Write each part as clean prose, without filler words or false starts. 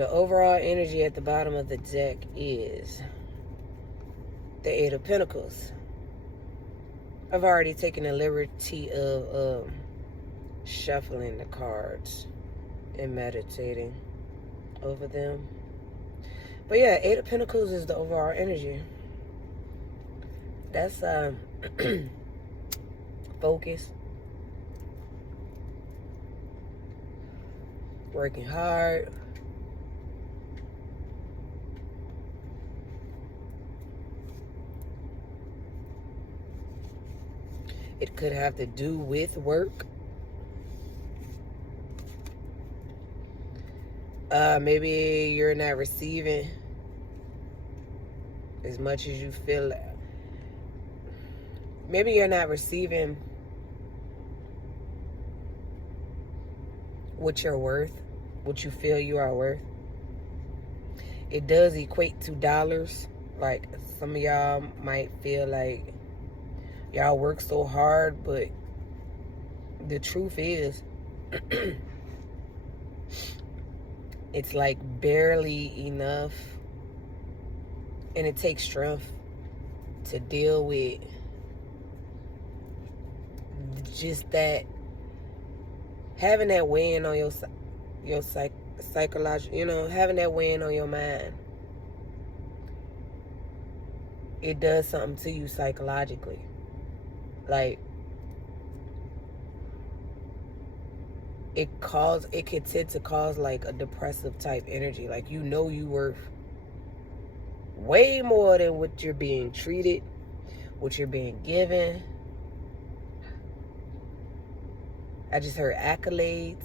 The overall energy at the bottom of the deck is the Eight of Pentacles. I've already taken the liberty of shuffling the cards and meditating over them. But yeah, Eight of Pentacles is the overall energy. That's focus, working hard, it could have to do with work. Maybe you're not receiving as much as you feel. Maybe you're not receiving what you're worth, what you feel you are worth. It does equate to dollars. Like, some of y'all might feel like y'all work so hard, but the truth is, it's like barely enough. And it takes strength to deal with just that, having that weighing on your psychological, you know, having that weighing on your mind. It does something to you psychologically. Like, it could tend to cause like a depressive type energy. Like, you know you worth way more than what you're being treated, what you're being given. I just heard accolades.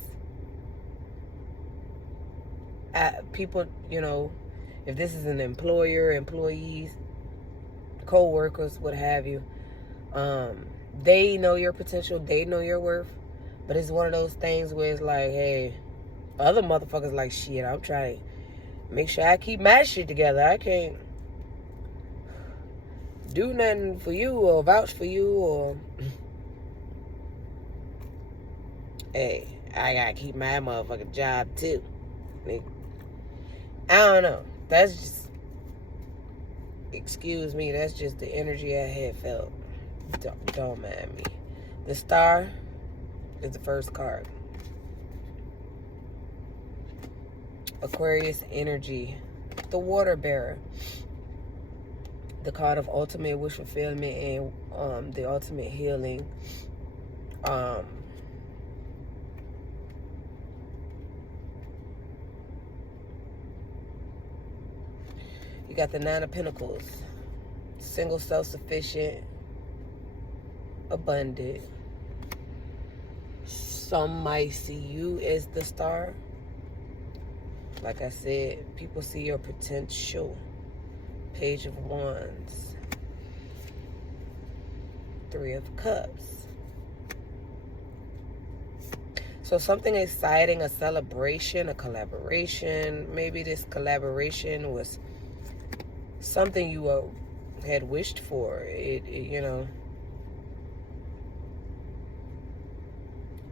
People, you know, if this is an employer, employees, co-workers, what have you, they know your potential, they know your worth. But it's one of those things where it's like, hey, other motherfuckers like, shit, I'm trying to make sure I keep my shit together. I can't do nothing for you or vouch for you, or hey, I gotta keep my motherfucking job too. I don't know. That's just, excuse me, that's just the energy I had felt. Don't mind me. The Star is the first card. Aquarius energy. The Water Bearer. The card of ultimate wish fulfillment and the ultimate healing. You got the Nine of Pentacles. Single, self-sufficient, abundant. Some might see you as the star. Like I said, people see your potential. Page of Wands. Three of Cups. So something exciting, a celebration, a collaboration. Maybe this collaboration was something you had wished for. It, you know,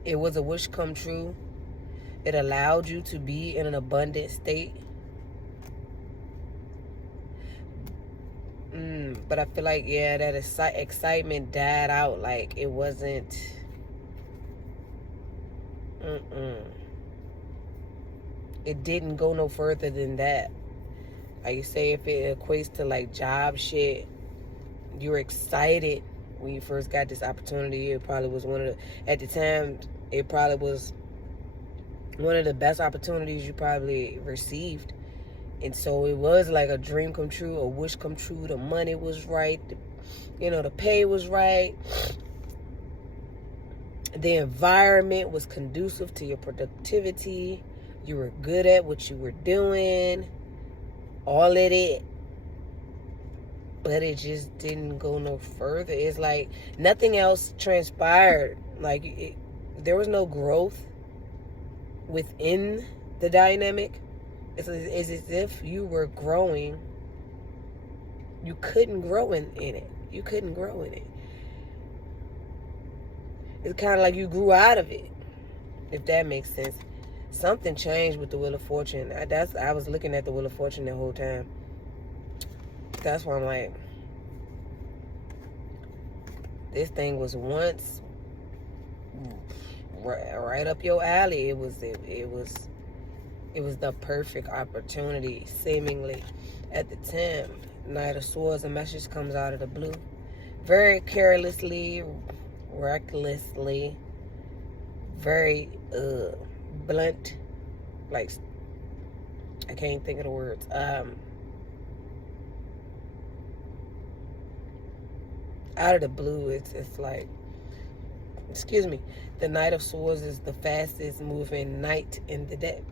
it was a wish come true. It allowed you to be in an abundant state. But I feel like, yeah, that excitement died out. Like, it wasn't... It didn't go no further than that. Like you say, if it equates to like job shit, you were excited when you first got this opportunity. It probably was at the time, it probably was one of the best opportunities you probably received. And so it was like a dream come true, a wish come true. The money was right. The pay was right. The environment was conducive to your productivity. You were good at what you were doing. All of it. But it just didn't go no further. It's like nothing else transpired. Like, there was no growth within the dynamic. It's as if you were growing. You couldn't grow in it. You couldn't grow in it. It's kind of like you grew out of it, if that makes sense. Something changed with the Wheel of Fortune. I was looking at the Wheel of Fortune the whole time. That's why I'm like, this thing was once right up your alley. It was the perfect opportunity, seemingly. At the time, Knight of Swords, a message comes out of the blue. Very carelessly, recklessly, very blunt. Like, I can't think of the words. Out of the blue, it's like, excuse me, the Knight of Swords is the fastest moving knight in the deck.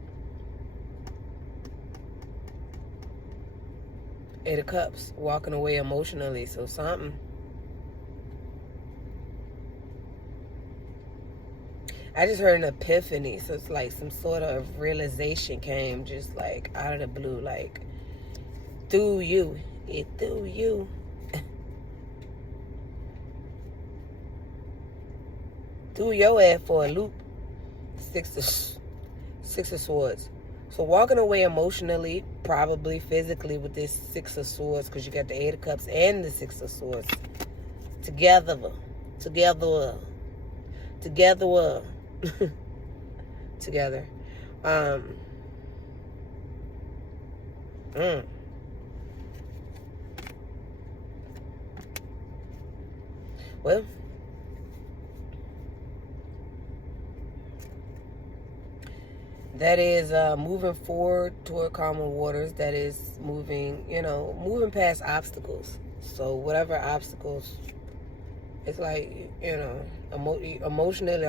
Eight of Cups, walking away emotionally. So something. I just heard an epiphany. So it's like some sort of realization came just like out of the blue. Like, through you. It through you. Threw your ass for a loop. Six of Swords. So walking away emotionally, probably physically with this Six of Swords, because you got the Eight of Cups and the Six of Swords together. Together. Well, that is moving forward toward calmer waters. That is moving, moving past obstacles. So whatever obstacles, it's like, emotionally,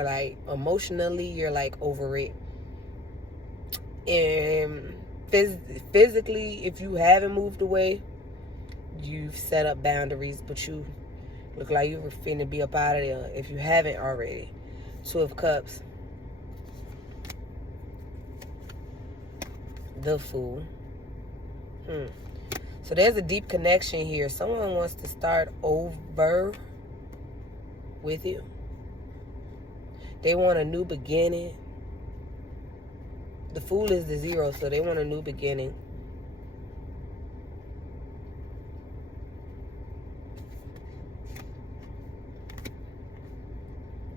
you're like over it. And physically, if you haven't moved away, you've set up boundaries, but you look like you were finna be up out of there if you haven't already. Two of Cups. The Fool. So there's a deep connection here. Someone wants to start over with you. They want a new beginning. The Fool is the 0, so they want a new beginning.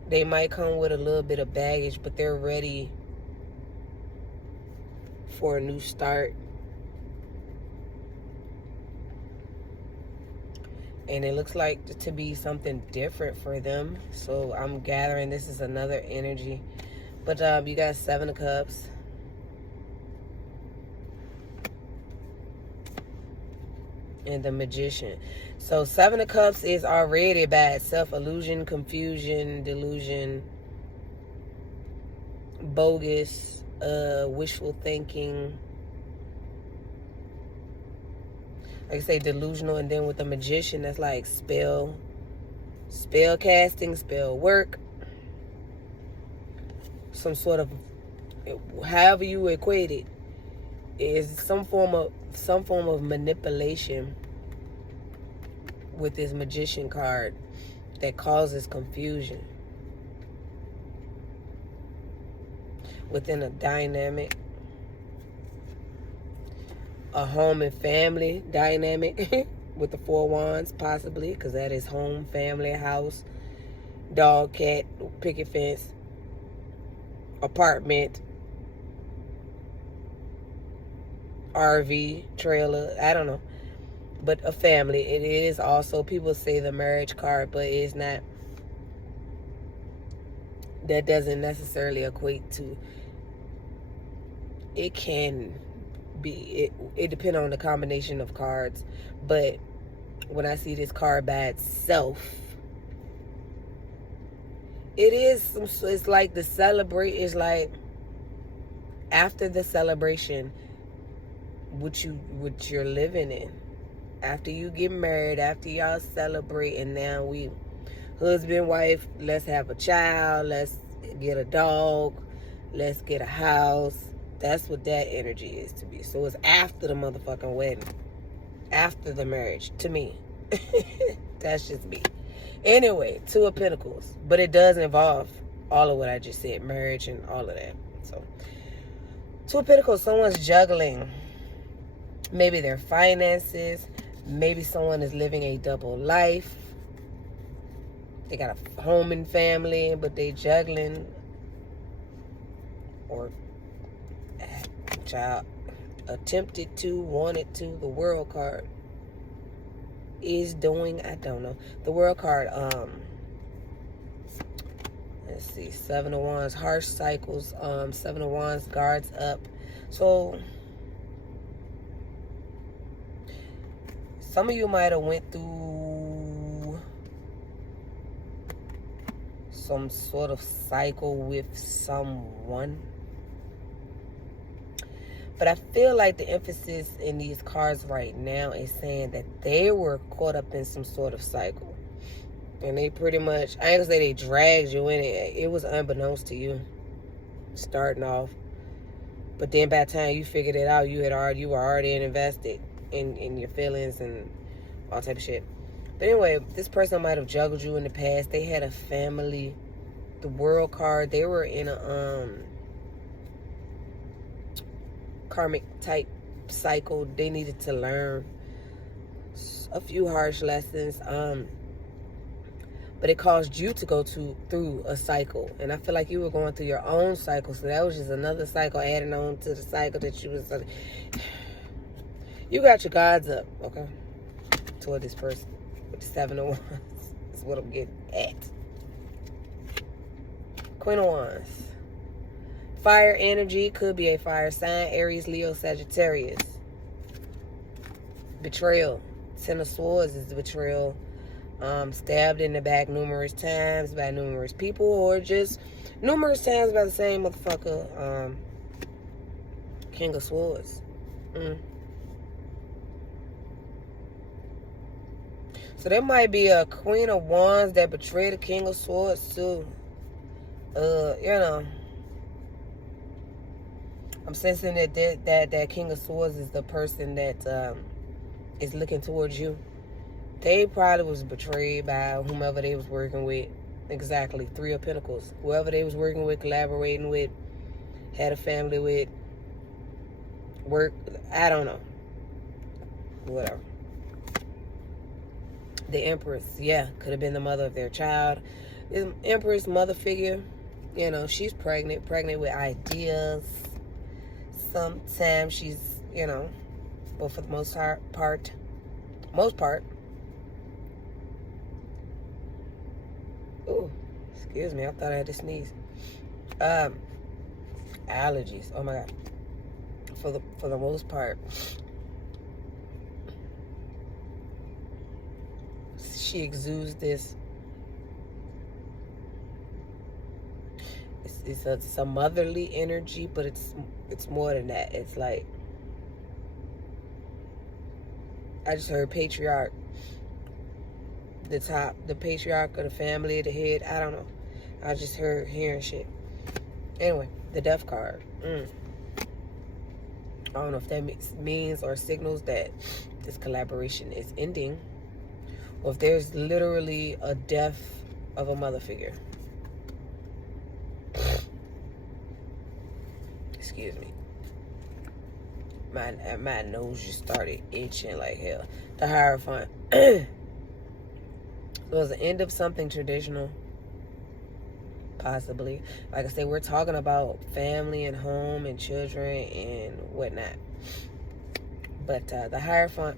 They might come with a little bit of baggage, but they're ready for a new start. And it looks like to be something different for them. So I'm gathering this is another energy. But you got Seven of Cups. And the Magician. So Seven of Cups is already bad. Self-illusion, confusion, delusion, bogus, wishful thinking. Like I say, delusional. And then with the Magician, that's like spell casting, spell work. Some sort of, however you equate it, is some form of manipulation with this Magician card that causes confusion within a dynamic, a home and family dynamic with the Four Wands, possibly, because that is home, family, house, dog, cat, picket fence, apartment, RV, trailer, I don't know. But a family. It is also, people say the marriage card, but it's not. That doesn't necessarily equate to. It can be. It depends on the combination of cards. But when I see this card by itself, it is. It's like the celebrate. It's like after the celebration, what you're living in. After you get married, after y'all celebrate, and now we husband, wife, let's have a child, let's get a dog, let's get a house. That's what that energy is to me. So it's after the motherfucking wedding, after the marriage, to me. That's just me. Anyway, Two of Pentacles. But it does involve all of what I just said, marriage and all of that. So Two of Pentacles, someone's juggling. Maybe their finances. Maybe someone is living a double life. They got a home and family, but they juggling. Or child attempted to, wanted to. The World card is doing, I don't know. The World card, let's see, Seven of Wands, harsh cycles, Seven of Wands, guards up. So some of you might have went through some sort of cycle with someone. But I feel like the emphasis in these cards right now is saying that they were caught up in some sort of cycle. And they pretty much, I ain't gonna say they dragged you in it. It was unbeknownst to you starting off. But then by the time you figured it out, you were already invested in your feelings and all type of shit. But anyway, this person might have juggled you in the past. They had a family. The World card, they were in a karmic type cycle. They needed to learn a few harsh lessons. But it caused you to go through a cycle. And I feel like you were going through your own cycle. So that was just another cycle adding on to the cycle that you was... You got your guards up, okay? Toward this person. With the Seven of Wands. That's what I'm getting at. Queen of Wands. Fire energy. Could be a fire sign. Aries, Leo, Sagittarius. Betrayal. Ten of Swords is the betrayal. Stabbed in the back numerous times by numerous people, or just numerous times by the same motherfucker. King of Swords. So there might be a Queen of Wands that betrayed a King of Swords too. You know, I'm sensing that King of Swords is the person that is looking towards you. They probably was betrayed by whomever they was working with. Exactly. Three of Pentacles. Whoever they was working with, collaborating with, had a family with, work. I don't know. Whatever. The Empress. Yeah. Could have been the mother of their child. The Empress, mother figure. You know, she's pregnant. Pregnant with ideas. Sometimes she's, you know, but for the most part, oh, excuse me, I thought I had to sneeze. Allergies. Oh my God. For the most part, she exudes this. It's a motherly energy, but it's more than that. It's like, I just heard patriarch. The top, the patriarch of the family, the head. I don't know. I just hearing shit. Anyway, the Death card. I don't know if that means or signals that this collaboration is ending, or if there's literally a death of a mother figure. Excuse me. My nose just started itching like hell. The Hierophant. So it's the end of something traditional, possibly. Like I said, we're talking about family and home and children and whatnot. But the Hierophant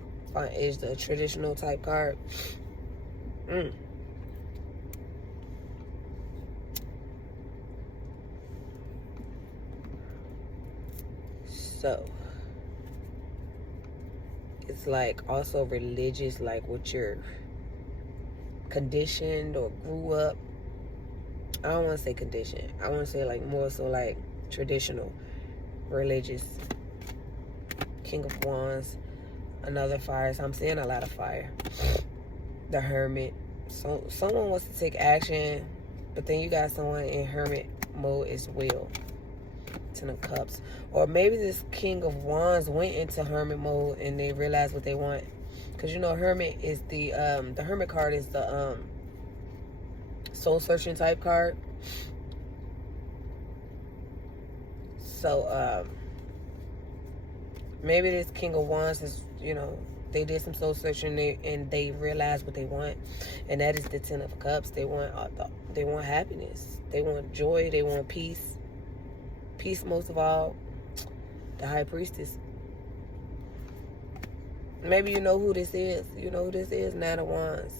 is the traditional type card. So it's like also religious, like what you're conditioned or grew up. I don't want to say conditioned. I want to say like more so like traditional, religious. King of Wands, another fire. So I'm seeing a lot of fire. The Hermit. So someone wants to take action, but then you got someone in hermit mode as well. Ten of Cups. Or maybe this King of Wands went into hermit mode and they realized what they want. Because, you know, Hermit is the Hermit card is the soul-searching type card. So, Maybe this King of Wands is, they did some soul searching and they realized what they want, and that is the Ten of Cups. They want happiness. They want joy. They want peace. Peace most of all. The High Priestess. Maybe you know who this is. You know who this is? Nine of Wands.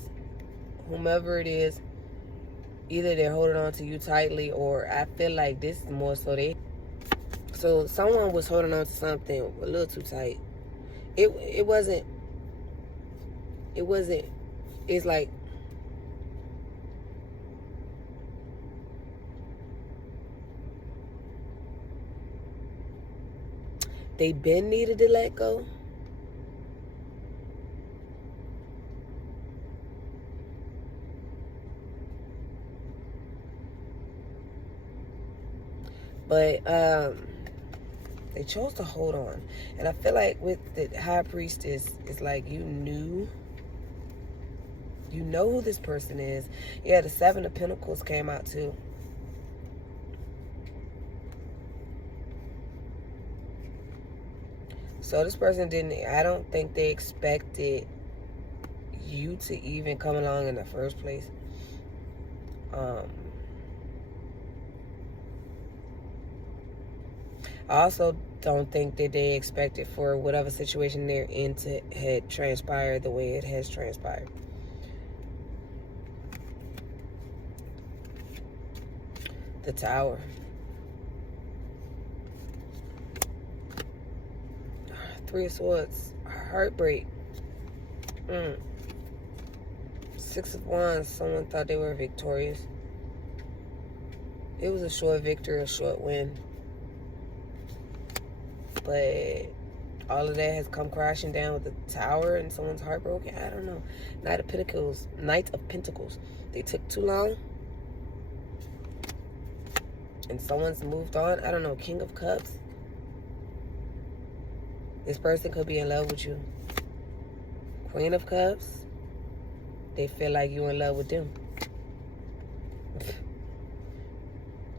Whomever it is, either they're holding on to you tightly, or I feel like this is more so so someone was holding on to something a little too tight. It wasn't, it's like, they been needed to let go. But they chose to hold on. And I feel like with the High Priestess, it's like you know who this person is. Yeah, the Seven of Pentacles came out too. So this person I don't think they expected you to even come along in the first place. I also don't think that they expected for whatever situation they're in to had transpired the way it has transpired. The Tower. Three of Swords. Heartbreak. Six of Wands. Someone thought they were victorious. It was a short victory, a short win. But all of that has come crashing down with the Tower and someone's heartbroken. I don't know. Knight of Pentacles. They took too long. And someone's moved on. I don't know. King of Cups. This person could be in love with you. Queen of Cups. They feel like you're in love with them.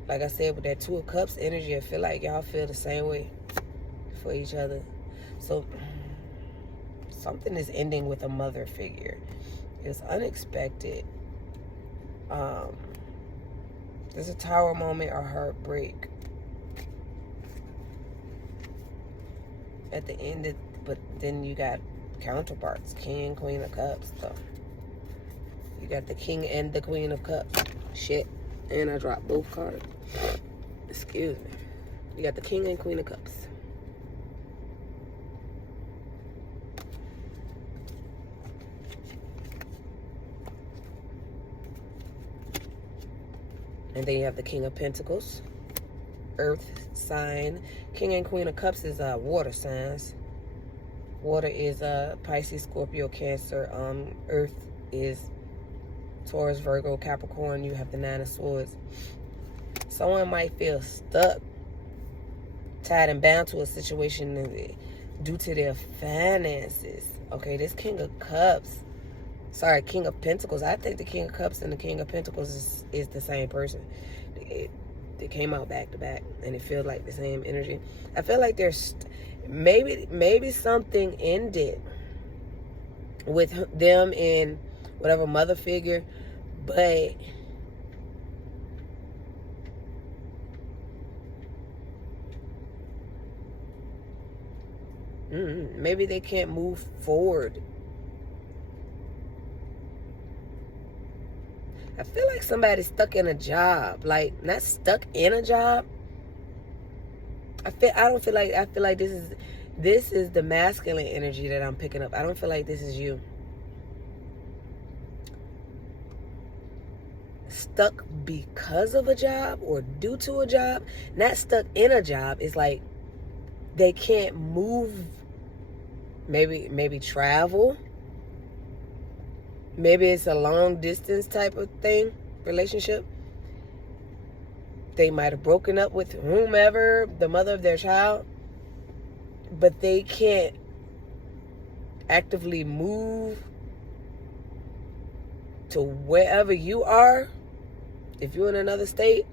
Like I said, with that Two of Cups energy, I feel like y'all feel the same way for each other. So something is ending with a mother figure. It's unexpected. There's a Tower moment or heartbreak at the end, but then you got counterparts, King and Queen of Cups. So you got the King and the Queen of Cups. Shit. And I dropped both cards. Excuse me. You got the King and Queen of Cups. And then you have the King of Pentacles. Earth sign. King and Queen of Cups is water signs. Water is Pisces, Scorpio, Cancer. Earth is Taurus, Virgo, Capricorn. You have the Nine of Swords. Someone might feel stuck, tied and bound to a situation due to their finances. Okay, this King of Cups. Sorry, King of Pentacles. I think the King of Cups and the King of Pentacles is the same person. They came out back to back, and it feels like the same energy. I feel like there's maybe something ended with them and whatever mother figure, but maybe they can't move forward. I feel like somebody's stuck in a job. Like, not stuck in a job. I feel like this is the masculine energy that I'm picking up. I don't feel like this is you. Stuck because of a job or due to a job. Not stuck in a job. It's like they can't move. Maybe travel. Maybe it's a long distance type of thing, relationship. They might have broken up with whomever, the mother of their child, but they can't actively move to wherever you are, if you're in another state.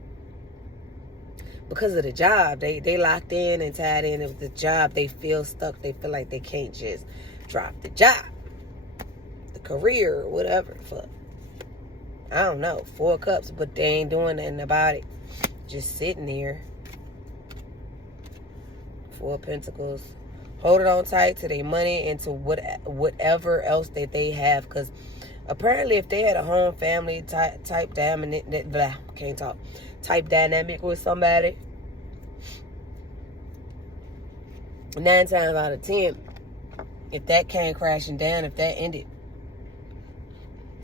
because of the job. They locked in and tied in with the job. They feel stuck. They feel like they can't just drop the job, the career, or whatever. Fuck. I don't know. 4 cups, but they ain't doing nothing about it. Just sitting there. 4 pentacles. Holding on tight to their money and to whatever else that they have. Because apparently if they had a home family type dynamic, type dynamic with somebody, 9 times out of 10, if that came crashing down, if that ended,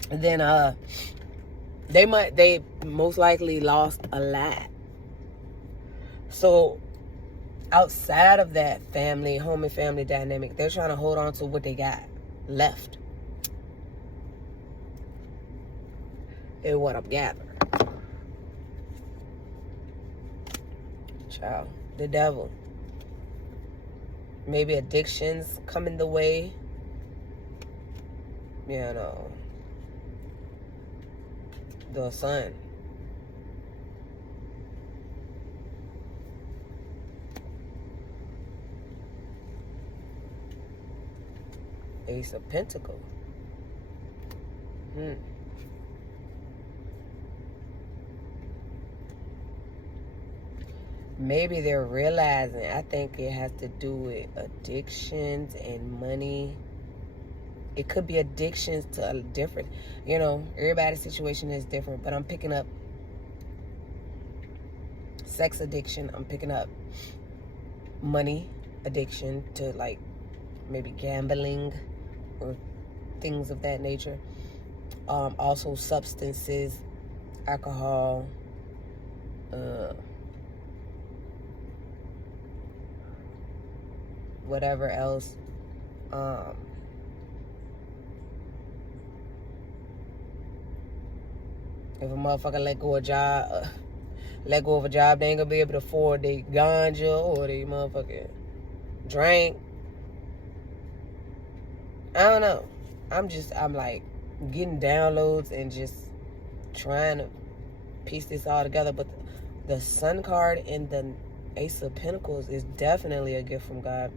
then they most likely lost a lot. So outside of that family, home and family dynamic, they're trying to hold on to what they got left. And what I'm gathering. Child, the devil. Maybe addictions coming the way. You know. The sun. Ace of Pentacles. Maybe they're realizing, I think it has to do with addictions and money. It could be addictions to a different, everybody's situation is different, but I'm picking up sex addiction. I'm picking up money addiction to like maybe gambling or things of that nature. Also substances, alcohol, whatever else. If a motherfucker let go of a job, they ain't gonna be able to afford their ganja or they motherfucking drink. I don't know. I'm like getting downloads and just trying to piece this all together. But the Sun card and the Ace of Pentacles is definitely a gift from God.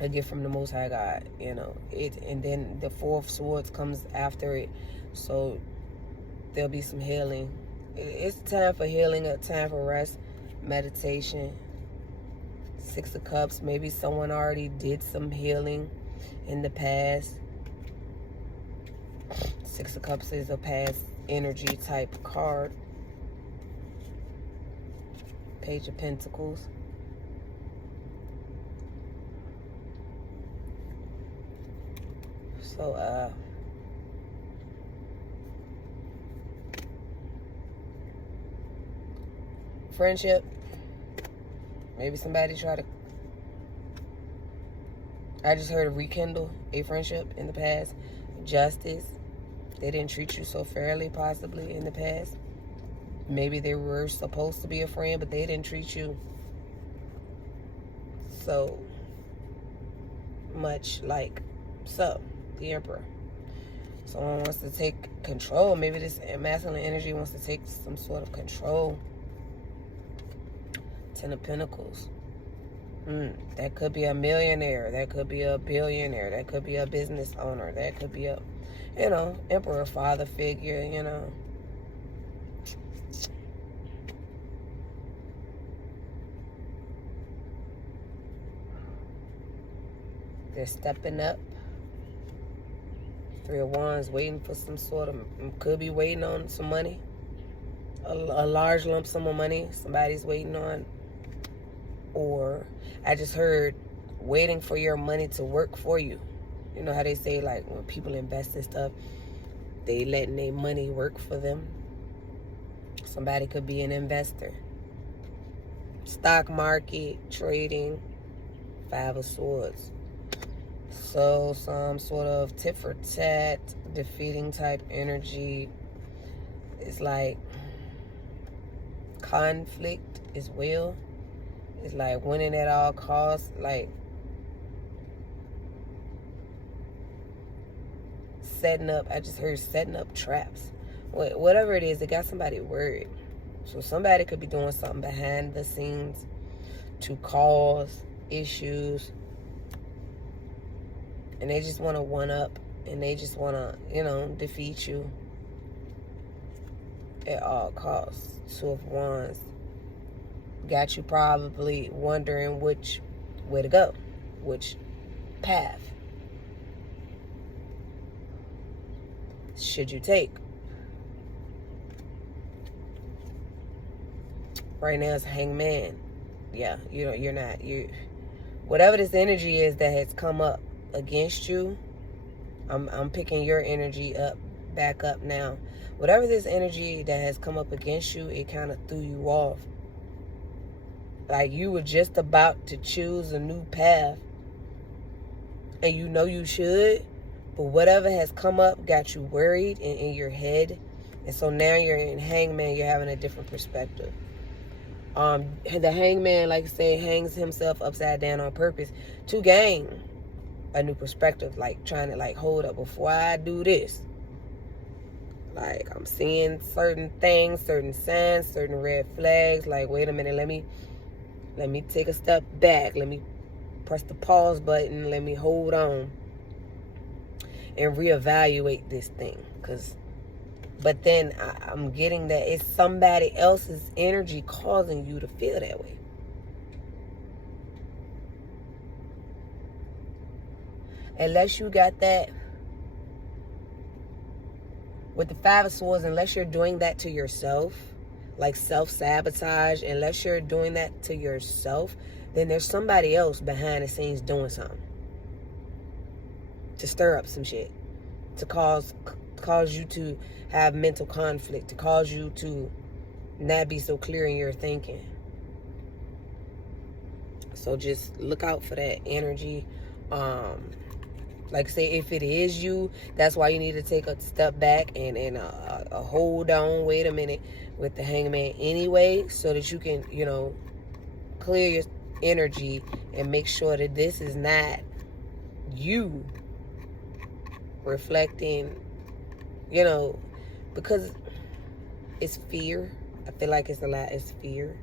A gift from the Most High God, and then the 4 of Swords comes after it. So there'll be some healing. It's time for healing, a time for rest, meditation. 6 of Cups, maybe someone already did some healing in the past. 6 of Cups is a past energy type card. Page of Pentacles. So, friendship. Maybe somebody tried to... I just heard of rekindle a friendship in the past. Justice. They didn't treat you so fairly, possibly, in the past. Maybe they were supposed to be a friend, but they didn't treat you so much like so. The Emperor. Someone wants to take control. Maybe this masculine energy wants to take some sort of control. 10 of Pentacles. That could be a millionaire. That could be a billionaire. That could be a business owner. That could be a, emperor, father figure, They're stepping up. 3 of Wands, waiting for some sort of, could be waiting on some money. A large lump sum of money somebody's waiting on. Or, I just heard, waiting for your money to work for you. You know how they say, like, when people invest in stuff, they letting their money work for them. Somebody could be an investor. Stock market, trading. 5 of Swords. So, some sort of tit for tat, defeating type energy. It's like conflict as well. It's like winning at all costs. Like setting up, I just heard setting up traps. Whatever it is, it got somebody worried. So somebody could be doing something behind the scenes to cause issues. And they just want to one up. And they just want to, defeat you at all costs. Two of Wands got you probably wondering which way to go. Which path should you take? Right now it's Hangman. Yeah, you're not. Whatever this energy is that has come up against you, I'm picking your energy back up now. Whatever this energy that has come up against you, it kind of threw you off. Like you were just about to choose a new path. And you know you should. But whatever has come up got you worried and in your head. And so now you're in Hangman. You're having a different perspective. The Hangman, like I say, hangs himself upside down on purpose to gain a new perspective. Like trying to hold up before I do this. Like I'm seeing certain things, certain signs, certain red flags. Like, wait a minute, let me take a step back. Let me press the pause button. Let me hold on and reevaluate this thing. But then I'm getting that it's somebody else's energy causing you to feel that way. Unless you got that with the Five of Swords, unless you're doing that to yourself, like self-sabotage, unless you're doing that to yourself, then there's somebody else behind the scenes doing something to stir up some shit, to cause you to have mental conflict, to cause you to not be so clear in your thinking. So just look out for that energy. Like I say, if it is you, that's why you need to take a step back and a hold on, wait a minute, with the Hangman anyway, so that you can, clear your energy and make sure that this is not you reflecting, because it's fear. I feel like it's fear.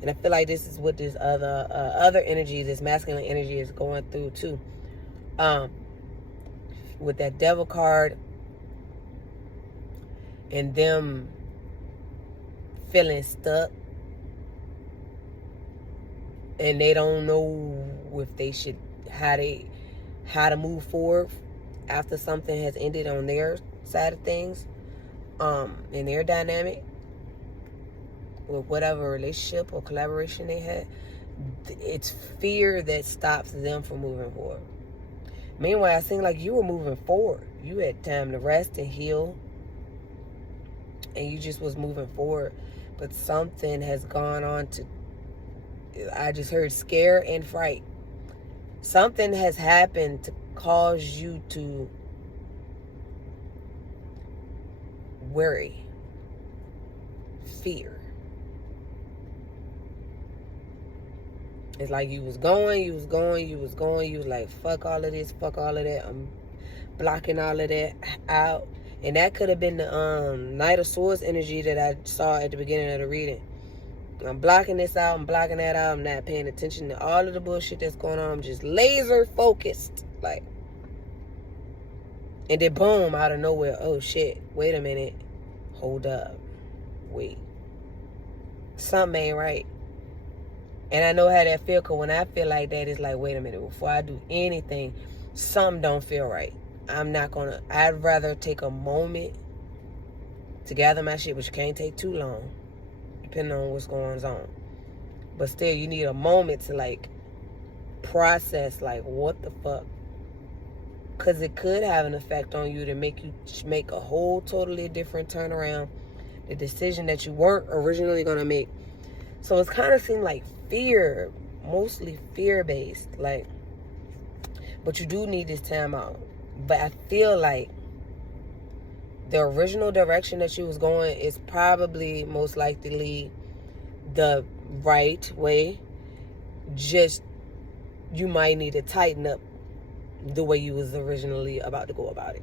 And I feel like this is what this other energy, this masculine energy is going through too. With that Devil card and them feeling stuck and they don't know if they should, how to move forward after something has ended on their side of things, in their dynamic with whatever relationship or collaboration they had. It's fear that stops them from moving forward. Meanwhile, it seemed like you were moving forward. You had time to rest and heal. And you just was moving forward. But something has gone on to... I just heard scare and fright. Something has happened to cause you to worry. Fear. It's like you was going, you was like, fuck all of this, fuck all of that. I'm blocking all of that out. And that could have been the Knight of Swords energy that I saw at the beginning of the reading. I'm blocking this out, I'm blocking that out. I'm not paying attention to all of the bullshit that's going on. I'm just laser focused. Like, and then boom, out of nowhere, oh shit, wait a minute. Hold up. Wait. Something ain't right. And I know how that feel, because when I feel like that, it's like, wait a minute, before I do anything, something don't feel right. I'd rather take a moment to gather my shit, which can't take too long, depending on what's going on. But still, you need a moment to, process, what the fuck? Because it could have an effect on you to make you make a whole totally different turnaround, the decision that you weren't originally going to make. So it's kind of seemed like fear, mostly fear-based, but you do need this time out. But I feel like the original direction that you was going is probably most likely the right way. Just, you might need to tighten up the way you was originally about to go about it.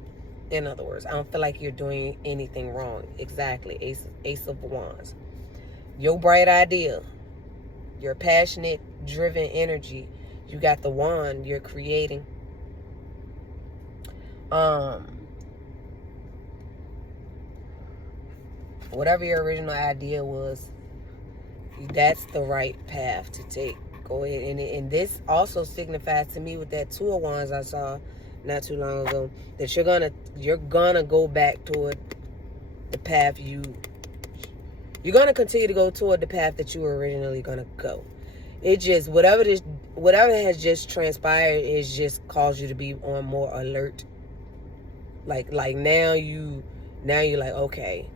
In other words, I don't feel like you're doing anything wrong. Exactly. Ace of Wands. Your bright idea, your passionate, driven energy. You got the wand, you're creating. Whatever your original idea was, that's the right path to take. Go ahead. And this also signifies to me with that Two of Wands I saw not too long ago, that you're gonna go back toward the path you're gonna continue to go toward the path that you were originally gonna go. It just, whatever has just transpired is just caused you to be on more alert. Like now you're like, okay,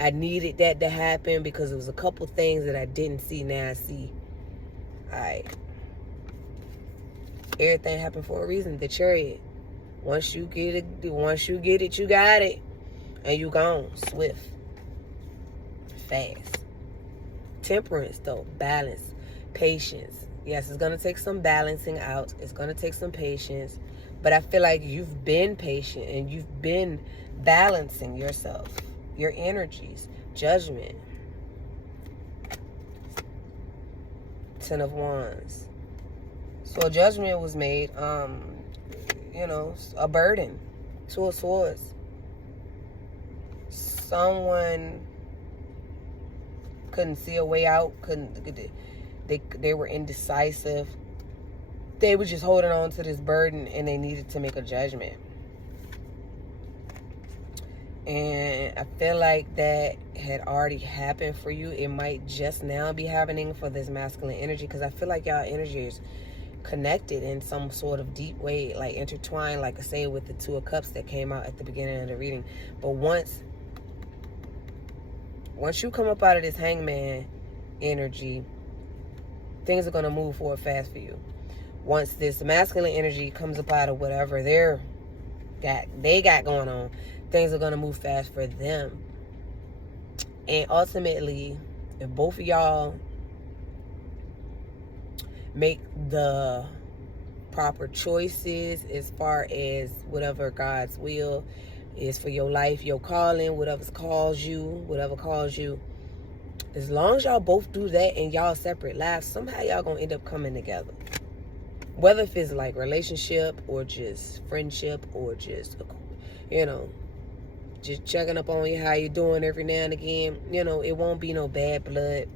I needed that to happen because it was a couple things that I didn't see. Now I see. Alright. Everything happened for a reason. The Chariot. Once you get it, you got it. And you gone. Swift. Fast. Temperance though. Balance. Patience. Yes, it's going to take some balancing out. It's going to take some patience. But I feel like you've been patient and you've been balancing yourself. Your energies. Judgment. Ten of Wands. So a judgment was made. A burden. Two of Swords. Someone couldn't see a way out. They were indecisive. They were just holding on to this burden and they needed to make a judgment. And I feel like that had already happened for you. It might just now be happening for this masculine energy, because I feel like y'all energy is connected in some sort of deep way, like intertwined, like I say with the Two of Cups that came out at the beginning of the reading. But once you come up out of this Hangman energy, things are going to move forward fast for you. Once this masculine energy comes up out of whatever they got going on, things are going to move fast for them. And ultimately, if both of y'all make the proper choices as far as whatever God's will is for your life, your calling, whatever calls you, as long as y'all both do that in y'all separate lives, somehow y'all gonna end up coming together. Whether if it's like relationship or just friendship or just, just checking up on you, how you doing every now and again. It won't be no bad blood.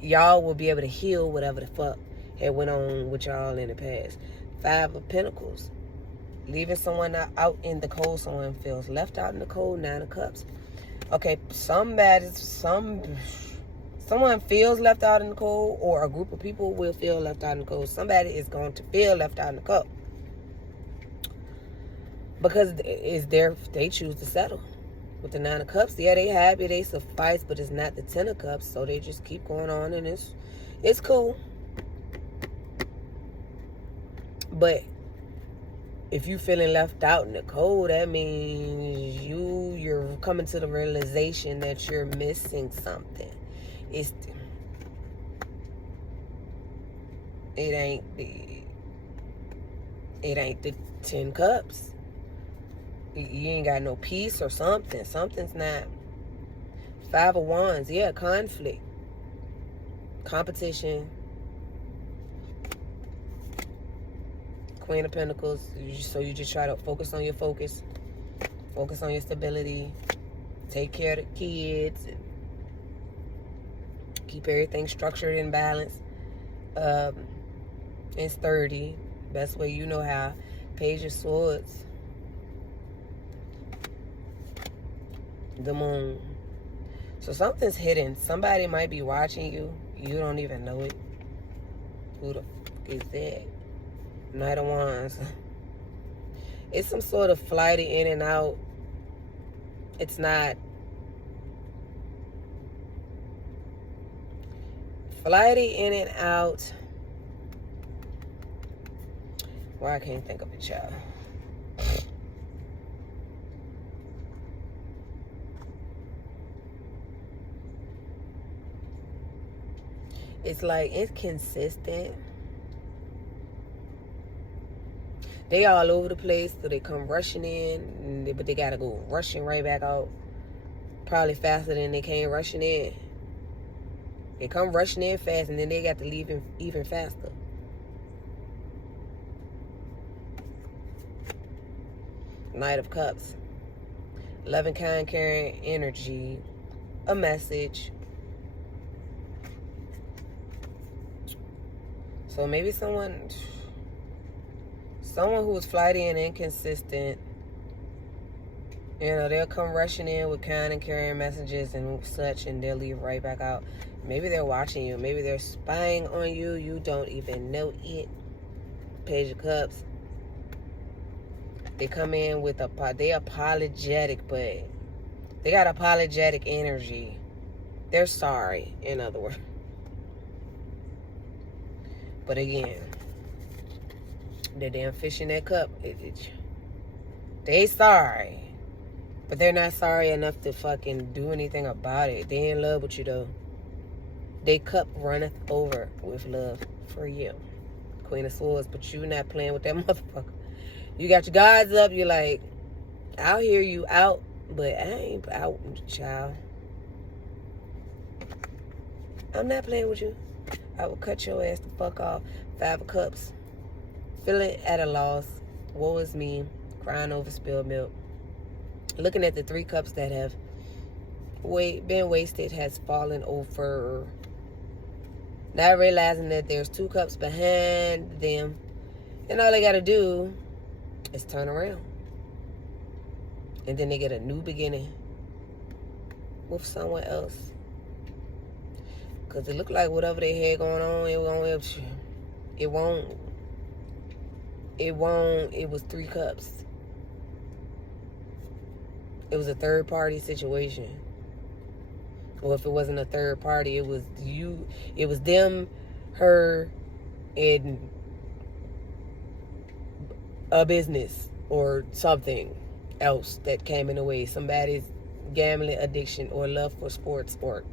Y'all will be able to heal whatever the fuck had went on with y'all in the past. Five of Pentacles. Leaving someone out in the cold. Someone feels left out in the cold. Nine of Cups. Okay, someone feels left out in the cold, or a group of people will feel left out in the cold. Somebody is going to feel left out in the cup because they choose to settle. With the Nine of Cups, yeah, they happy, they suffice, but it's not the Ten of Cups, so they just keep going on, and it's cool. But if you feeling left out in the cold, that means you're coming to the realization that you're missing something. It ain't the 10 cups. You ain't got no peace or something. Something's not. Five of Wands, yeah, conflict, competition. Queen of Pentacles, so you just try to focus on your focus on your stability, take care of the kids, and keep everything structured and balanced, and sturdy, best way you know how. Page of Swords, the Moon. So something's hidden. Somebody might be watching you. You don't even know it. Who the fuck is that? Knight of Wands. It's some sort of flighty in and out. It's not flighty in and out. Why I can't think of it, y'all. It's like inconsistent. They all over the place, so they come rushing in, but they gotta go rushing right back out. Probably faster than they came rushing in. They come rushing in fast, and then they got to leave even faster. Knight of Cups. Loving, kind, caring energy. A message. So maybe someone who was flighty and inconsistent, you know, they'll come rushing in with kind and caring messages and such, and they'll leave right back out. Maybe they're watching you. Maybe they're spying on you. You don't even know it. Page of Cups. They come in with they apologetic, but they got apologetic energy. They're sorry, in other words. But again, the damn fish in that cup, they sorry. But they're not sorry enough to fucking do anything about it. They in love with you, though. They cup runneth over with love for you. Queen of Swords, but you not playing with that motherfucker. You got your guards up. You're like, I'll hear you out, but I ain't out, child. I'm not playing with you. I will cut your ass the fuck off. 5 of Cups. Feeling at a loss. Woe is me. Crying over spilled milk. Looking at the 3 cups that have been wasted, has fallen over. Not realizing that there's 2 cups behind them. And all they got to do is turn around. And then they get a new beginning with someone else. Because it looked like whatever they had going on, it won't. It was 3 cups. It was a third party situation. Or if it wasn't a third party, it was you. It was them, her, and a business or something else that came in the way. Somebody's gambling addiction or love for sport.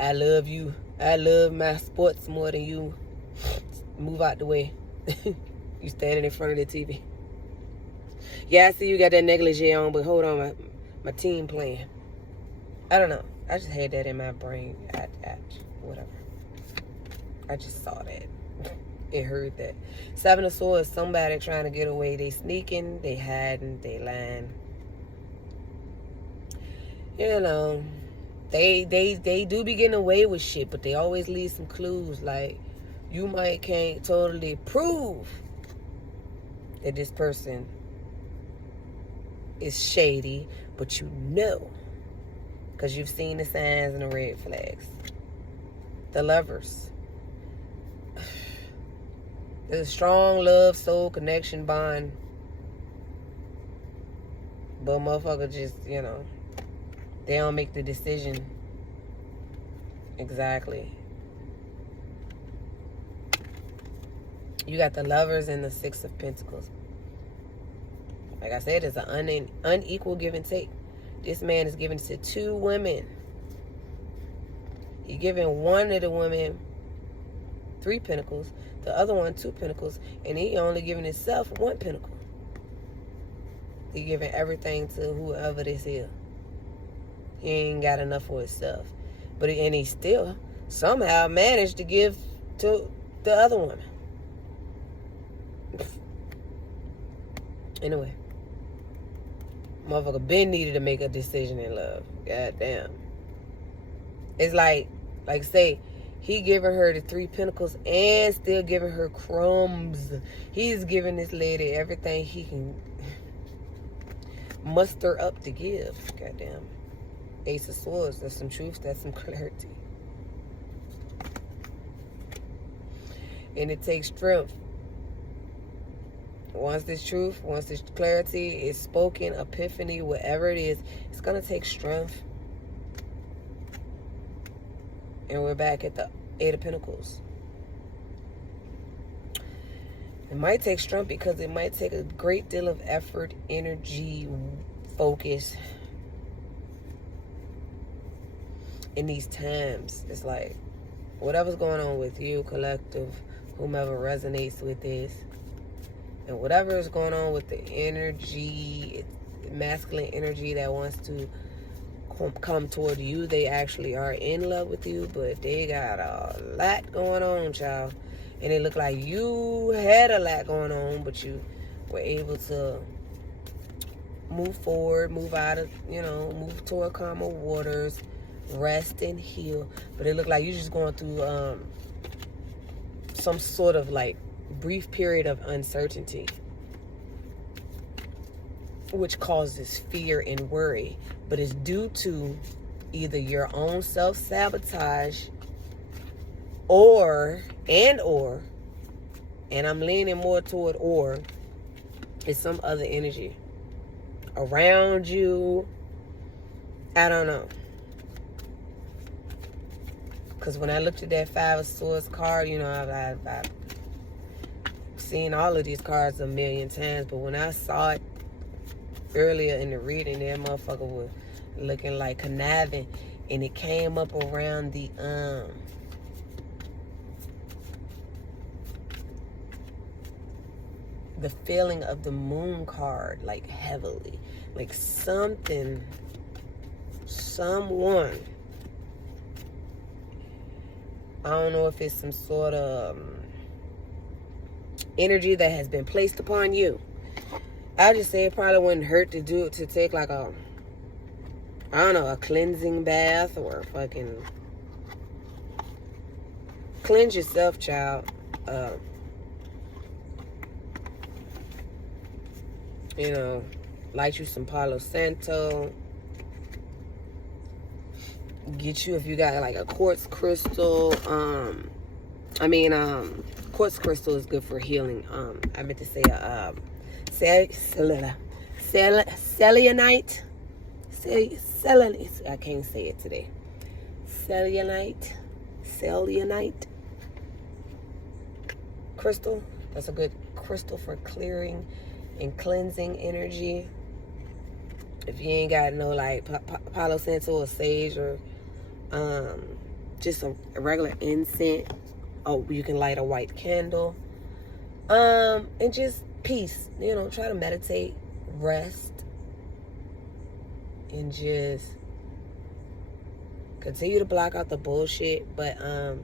I love you. I love my sports more than you. Move out the way. You standing in front of the TV. Yeah, I see you got that negligee on, but hold on, my team playing. I don't know. I just had that in my brain. Whatever. I just saw that. It heard that. 7 of Swords, somebody trying to get away. They sneaking, they hiding, they lying. You know, they do be getting away with shit, but they always leave some clues. Like, you can't totally prove that this person is shady, but you know, because you've seen the signs and the red flags. The Lovers. There's a strong love, soul connection, bond. But motherfucker just, you know, they don't make the decision exactly. You got the Lovers and the 6 of Pentacles. Like I said, it's an unequal give and take. This man is giving to 2 women. He's giving one of the women 3 pentacles, the other one 2 pentacles, and he only giving himself 1 pentacle. He giving everything to whoever this is. He ain't got enough for himself. But he still somehow managed to give to the other woman. Anyway. Motherfucker been needed to make a decision in love. God damn. It's like say, he giving her the 3 pentacles and still giving her crumbs. He's giving this lady everything he can muster up to give. Goddamn. Ace of Swords. That's some truth. That's some clarity. And it takes strength. Once this truth, once this clarity is spoken, epiphany, whatever it is, it's going to take strength. And we're back at the 8 of Pentacles. It might take strength because it might take a great deal of effort, energy, focus. In these times, it's like, whatever's going on with you, collective, whomever resonates with this, And whatever is going on with the energy, masculine energy that wants to come toward you, they actually are in love with you, but they got a lot going on, child. And it looked like you had a lot going on, but you were able to move forward, move out of, move toward calmer waters, rest and heal. But it looked like you're just going through some sort of like brief period of uncertainty, which causes fear and worry, but it's due to either your own self-sabotage or, and I'm leaning more toward or, it's some other energy around you. I don't know. Because when I looked at that Five of Swords card, I've seen all of these cards a million times, but when I saw it earlier in the reading, that motherfucker was looking like conniving, and it came up around the feeling of the Moon card, like heavily, like someone, I don't know if it's some sort of energy that has been placed upon you. I just say it probably wouldn't hurt to take like a cleansing bath, or fucking cleanse yourself, child. Light you some Palo Santo. Get you, if you got like a quartz crystal. Quartz crystal is good for healing. I meant to say selenite. I can't say it today. Selenite crystal. That's a good crystal for clearing and cleansing energy. If you ain't got no like Palo Santo or sage, or just a regular incense, you can light a white candle, and just peace. Try to meditate, rest, and just continue to block out the bullshit. But I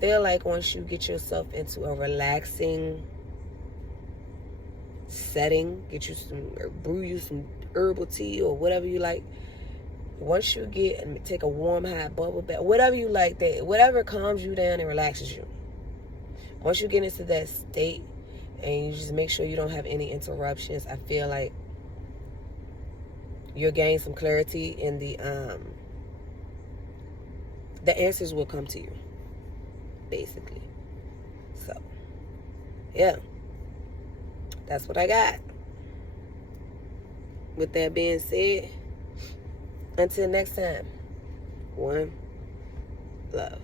feel like once you get yourself into a relaxing setting, brew you some herbal tea or whatever you like. Once you take a warm hot bubble bath, whatever you like, whatever calms you down and relaxes you. Once you get into that state and you just make sure you don't have any interruptions, I feel like you'll gain some clarity, and the answers will come to you, basically. So, yeah. That's what I got. With that being said, until next time, one love.